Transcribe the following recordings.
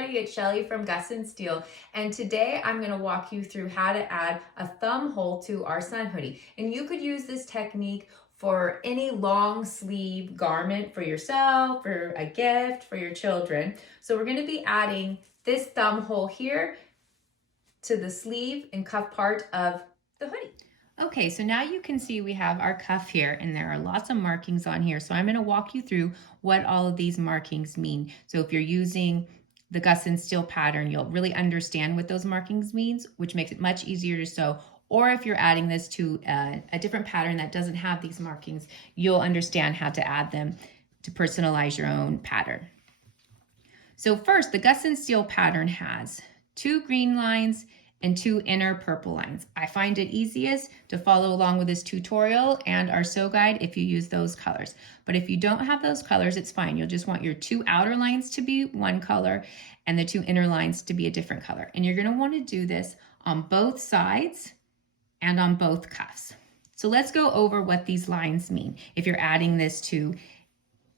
everybody, it's Shelly from Gus Steel, and today I'm going to walk you through how to add a thumb hole to our Sun Hoodie. And you could use this technique for any long sleeve garment for yourself, for a gift, for your children. So we're going to be adding this thumb hole here to the sleeve and cuff part of the hoodie. Okay, so now you can see we have our cuff here and there are lots of markings on here. So I'm going to walk you through what all of these markings mean. So if you're using the Gus Steel pattern, you'll really understand what those markings means, which makes it much easier to sew. Or if you're adding this to a different pattern that doesn't have these markings, you'll understand how to add them to personalize your own pattern. So first, the Gus Steel pattern has 2 green lines and 2 inner purple lines. I find it easiest to follow along with this tutorial and our sew guide if you use those colors. But if you don't have those colors, it's fine. You'll just want your 2 outer lines to be one color and the 2 inner lines to be a different color. And you're gonna wanna do this on both sides and on both cuffs. So let's go over what these lines mean if you're adding this to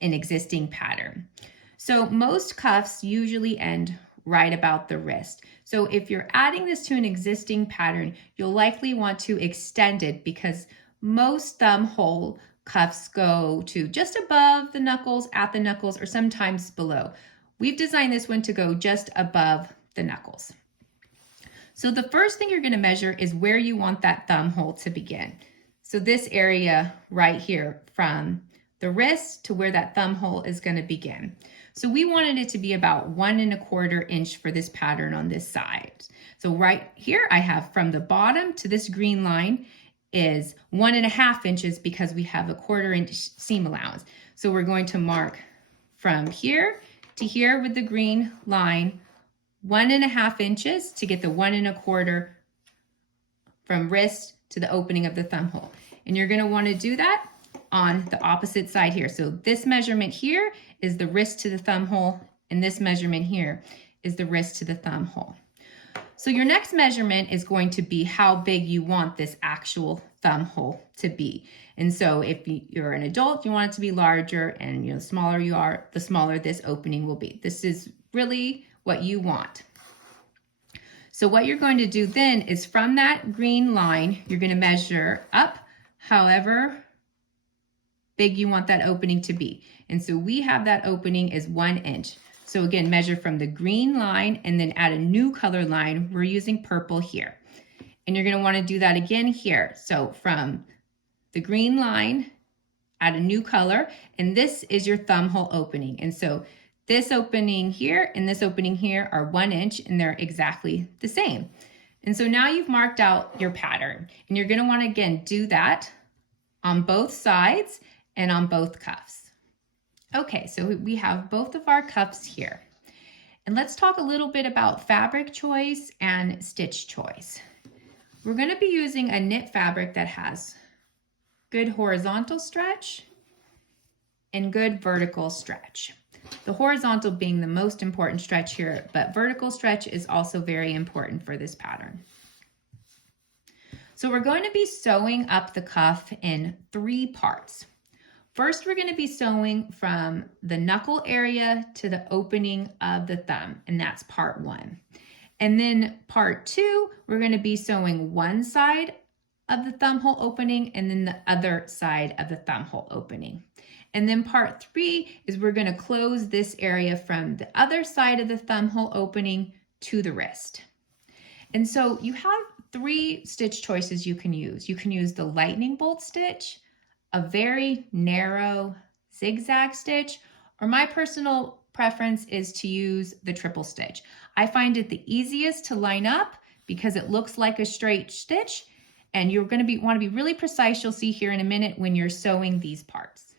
an existing pattern. So most cuffs usually end right about the wrist. So if you're adding this to an existing pattern, you'll likely want to extend it because most thumb hole cuffs go to just above the knuckles, at the knuckles, or sometimes below. We've designed this one to go just above the knuckles. So the first thing you're going to measure is where you want that thumb hole to begin. So this area right here from the wrist to where that thumb hole is going to begin. So we wanted it to be about 1 1/4 inch for this pattern on this side. So right here I have from the bottom to this green line is 1 1/2 inches because we have a 1/4 inch seam allowance. So we're going to mark from here to here with the green line 1 1/2 inches to get the 1 1/4 from wrist to the opening of the thumb hole. And you're going to want to do that on the opposite side here. So this measurement here is the wrist to the thumb hole, and this measurement here is the wrist to the thumb hole. So your next measurement is going to be how big you want this actual thumb hole to be. And so if you're an adult, you want it to be larger, and the smaller you are, the smaller this opening will be. This is really what you want. So what you're going to do then is from that green line, you're going to measure up however big you want that opening to be. And so we have that opening as 1 inch. So again, measure from the green line and then add a new color line. We're using purple here. And you're going to want to do that again here. So from the green line, add a new color, and this is your thumb hole opening. And so this opening here and this opening here are 1 inch, and they're exactly the same. And so now you've marked out your pattern, and you're going to want to again do that on both sides and on both cuffs. Okay, so we have both of our cuffs here. And let's talk a little bit about fabric choice and stitch choice. We're going to be using a knit fabric that has good horizontal stretch and good vertical stretch. The horizontal being the most important stretch here, but vertical stretch is also very important for this pattern. So we're going to be sewing up the cuff in 3 parts. First, we're going to be sewing from the knuckle area to the opening of the thumb, and that's part 1. And then part 2, we're going to be sewing one side of the thumb hole opening and then the other side of the thumb hole opening. And then part 3 is we're going to close this area from the other side of the thumb hole opening to the wrist. And so you have 3 stitch choices you can use. You can use the lightning bolt stitch, a very narrow zigzag stitch, or my personal preference is to use the triple stitch. I find it the easiest to line up because it looks like a straight stitch, and you're going to want to be really precise. You'll see here in a minute when you're sewing these parts.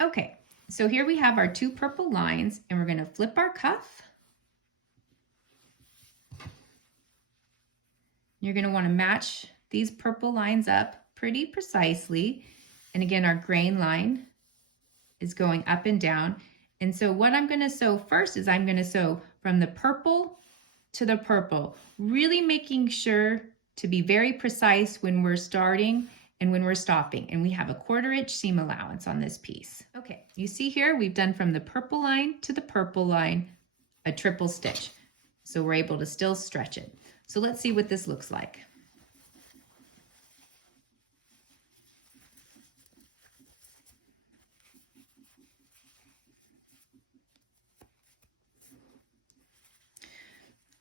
Okay, so here we have our 2 purple lines, and we're going to flip our cuff. You're going to want to match these purple lines up pretty precisely. And again, our grain line is going up and down. And so what I'm going to sew first is I'm going to sew from the purple to the purple, really making sure to be very precise when we're starting and when we're stopping. And we have a 1/4 inch seam allowance on this piece. Okay, you see here we've done from the purple line to the purple line a triple stitch. So we're able to still stretch it. So let's see what this looks like.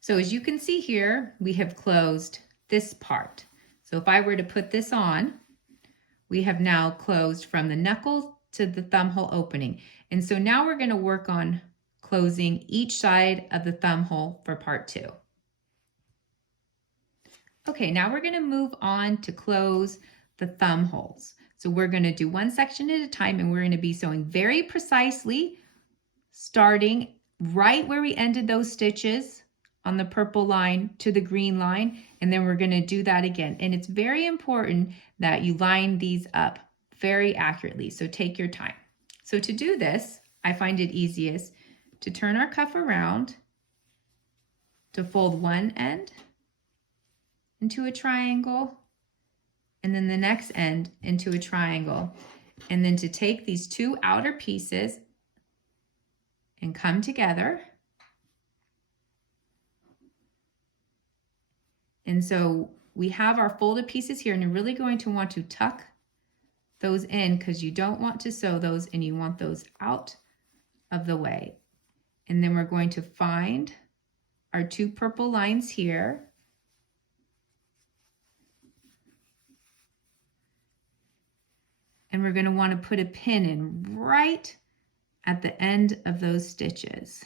So as you can see here, we have closed this part. So if I were to put this on, we have now closed from the knuckle to the thumb hole opening. And so now we're going to work on closing each side of the thumb hole for part 2. Okay, now we're going to move on to close the thumb holes. So we're going to do one section at a time, and we're going to be sewing very precisely, starting right where we ended those stitches on the purple line to the green line, and then we're going to do that again. And it's very important that you line these up very accurately, so take your time. So to do this, I find it easiest to turn our cuff around, to fold one end into a triangle, and then the next end into a triangle, and then to take these two outer pieces and come together. And so we have our folded pieces here, and you're really going to want to tuck those in because you don't want to sew those, and you want those out of the way. And then we're going to find our two purple lines here. And we're going to want to put a pin in right at the end of those stitches.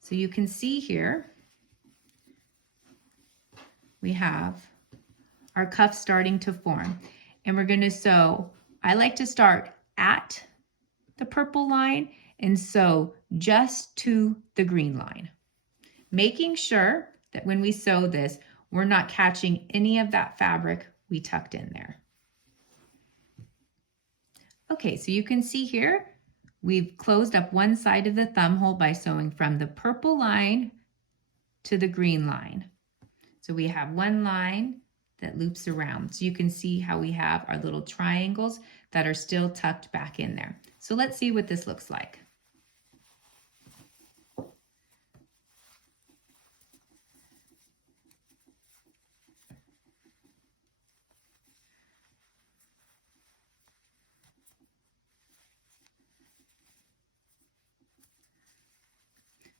So you can see here, we have our cuff starting to form, and we're going to sew. I like to start at the purple line and sew just to the green line, making sure that when we sew this, we're not catching any of that fabric we tucked in there. Okay, so you can see here, we've closed up one side of the thumb hole by sewing from the purple line to the green line. So we have one line that loops around. So you can see how we have our little triangles that are still tucked back in there. So let's see what this looks like.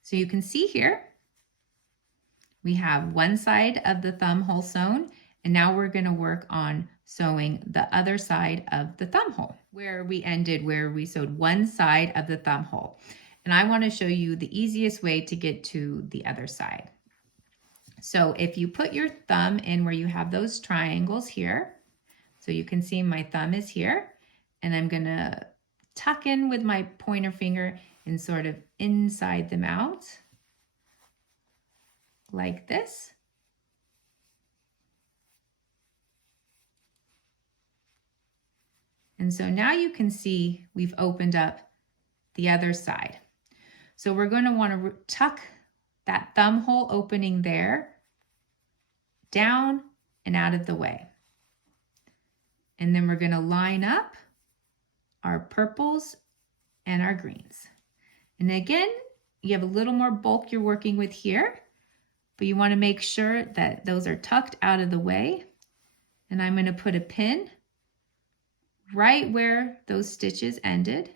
So you can see here, we have one side of the thumb hole sewn, and now we're going to work on sewing the other side of the thumb hole where we ended, where we sewed one side of the thumb hole. And I want to show you the easiest way to get to the other side. So if you put your thumb in where you have those triangles here, so you can see my thumb is here, and I'm going to tuck in with my pointer finger and sort of inside them out like this. And so now you can see we've opened up the other side. So we're going to want to tuck that thumb hole opening there down and out of the way. And then we're going to line up our purples and our greens. And again, you have a little more bulk you're working with here, but you want to make sure that those are tucked out of the way. And I'm going to put a pin right where those stitches ended,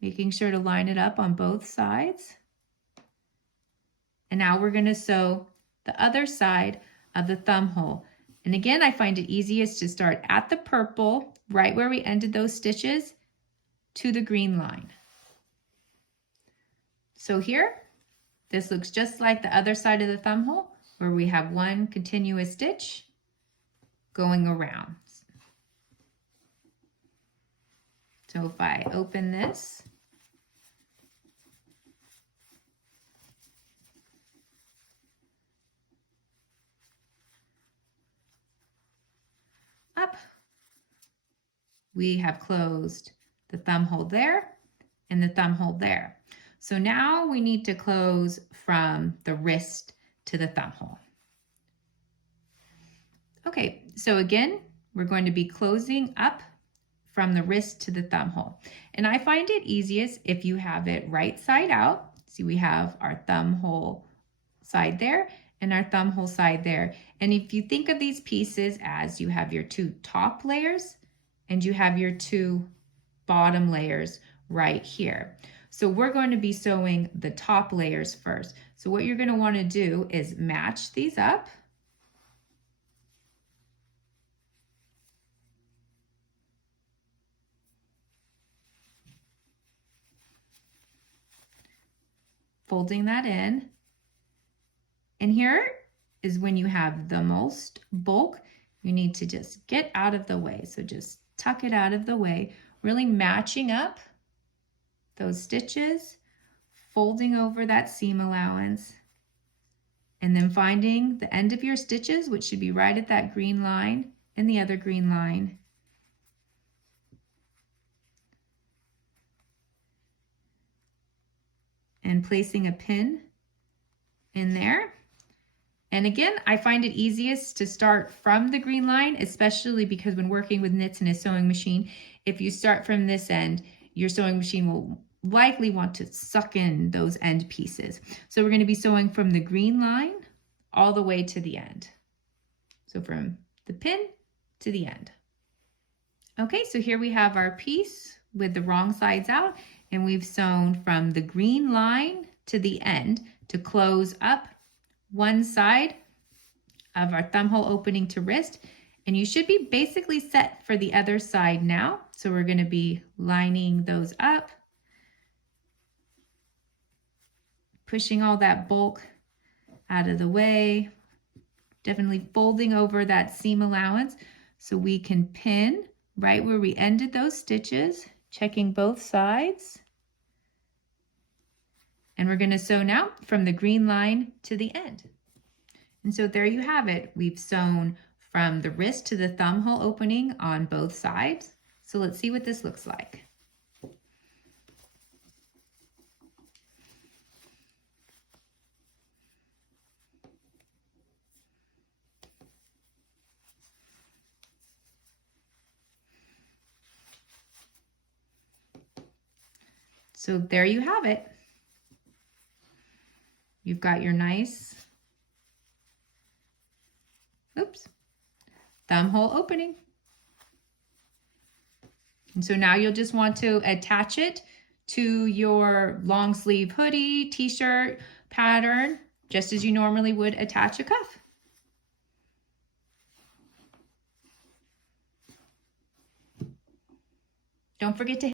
making sure to line it up on both sides. And now we're going to sew the other side of the thumb hole. And again, I find it easiest to start at the purple, right where we ended those stitches, to the green line. So here, this looks just like the other side of the thumb hole, where we have one continuous stitch going around. So if I open this, up, we have closed the thumb hole there and the thumb hole there. So now we need to close from the wrist to the thumb hole. Okay, so again, we're going to be closing up from the wrist to the thumb hole. And I find it easiest if you have it right side out. See, we have our thumb hole side there and our thumb hole side there. And if you think of these pieces as you have your two top layers and you have your two bottom layers right here. So we're going to be sewing the top layers first. So what you're going to want to do is match these up. Folding that in. And here is when you have the most bulk, you need to just get out of the way. So just tuck it out of the way, really matching up those stitches, folding over that seam allowance, and then finding the end of your stitches, which should be right at that green line and the other green line. And placing a pin in there. And again, I find it easiest to start from the green line, especially because when working with knits in a sewing machine, if you start from this end, your sewing machine will likely want to suck in those end pieces. So we're going to be sewing from the green line all the way to the end. So from the pin to the end. Okay, so here we have our piece with the wrong sides out, and we've sewn from the green line to the end to close up one side of our thumb hole opening to wrist. And you should be basically set for the other side now. So we're going to be lining those up, pushing all that bulk out of the way, definitely folding over that seam allowance so we can pin right where we ended those stitches, checking both sides. And we're going to sew now from the green line to the end. And so there you have it. We've sewn from the wrist to the thumb hole opening on both sides. So let's see what this looks like. So there you have it. You've got your nice, thumb hole opening. And so now you'll just want to attach it to your long sleeve hoodie, t-shirt pattern, just as you normally would attach a cuff. Don't forget to